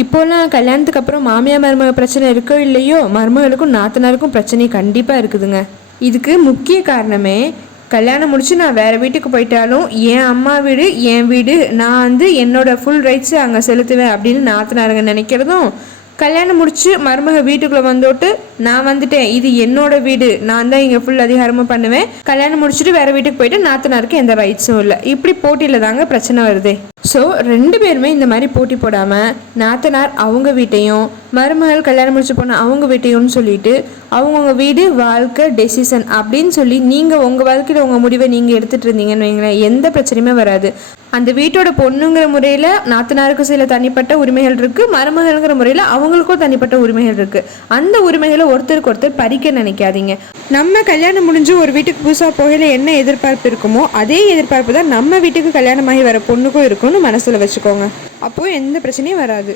இப்போலாம் கல்யாணத்துக்கு அப்புறம் மாமியார் மருமக பிரச்சனை இருக்கோ இல்லையோ, மருமகளுக்கும் நாத்தனாருக்கும் பிரச்சனை கண்டிப்பாக இருக்குதுங்க. இதுக்கு முக்கிய காரணமே, கல்யாணம் முடிச்சு நான் வேறு வீட்டுக்கு போயிட்டாலும் என் அம்மா வீடு என் வீடு, நான் என்னோட ஃபுல் ரைட்ஸை அங்கே செலுத்துவேன் அப்படின்னு நாத்தனாருங்க நினைக்கிறதும், கல்யாணம் முடிச்சு மருமக வீட்டுக்குள்ளே வந்தோட்டு நான் வந்துட்டேன், இது என்னோட வீடு, நான் தான் இங்கே ஃபுல் அதிகாரமாக பண்ணுவேன், கல்யாணம் முடிச்சுட்டு வேறு வீட்டுக்கு போயிட்டு நாத்தனாருக்கு எந்த ரைட்ஸும் இல்லை, இப்படி போட்டியில் தாங்க பிரச்சனை வருது. ஸோ 2 பேருமே இந்த மாதிரி போட்டி போடாமல், நாத்தனார் அவங்க வீட்டையும் மருமகள் கல்யாணம் முடிச்சு போனால் அவங்க வீட்டையும்னு சொல்லிட்டு அவங்கவுங்க வீடு வாழ்க்கை டெசிஷன் அப்படின்னு சொல்லி நீங்கள் உங்கள் வாழ்க்கையில் உங்கள் முடிவை நீங்கள் எடுத்துகிட்டு இருந்தீங்கன்னு வைங்களேன், எந்த பிரச்சனையுமே வராது. அந்த வீட்டோட பொண்ணுங்கிற முறையில் நாத்தனாருக்கு சில தனிப்பட்ட உரிமைகள் இருக்குது, மருமகள்ங்கிற முறையில் அவங்களுக்கும் தனிப்பட்ட உரிமைகள் இருக்குது. அந்த உரிமைகளை ஒருத்தருக்கு ஒருத்தர் பறிக்க நினைக்காதீங்க. நம்ம கல்யாணம் முடிஞ்சு ஒரு வீட்டுக்கு புதுசாக போகையில் என்ன எதிர்பார்ப்பு இருக்குமோ அதே எதிர்பார்ப்பு தான் நம்ம வீட்டுக்கு கல்யாணமாகி வர பொண்ணுக்கும் இருக்கும்னு மனசில் வச்சுக்கோங்க. அப்போது எந்த பிரச்சனையும் வராது.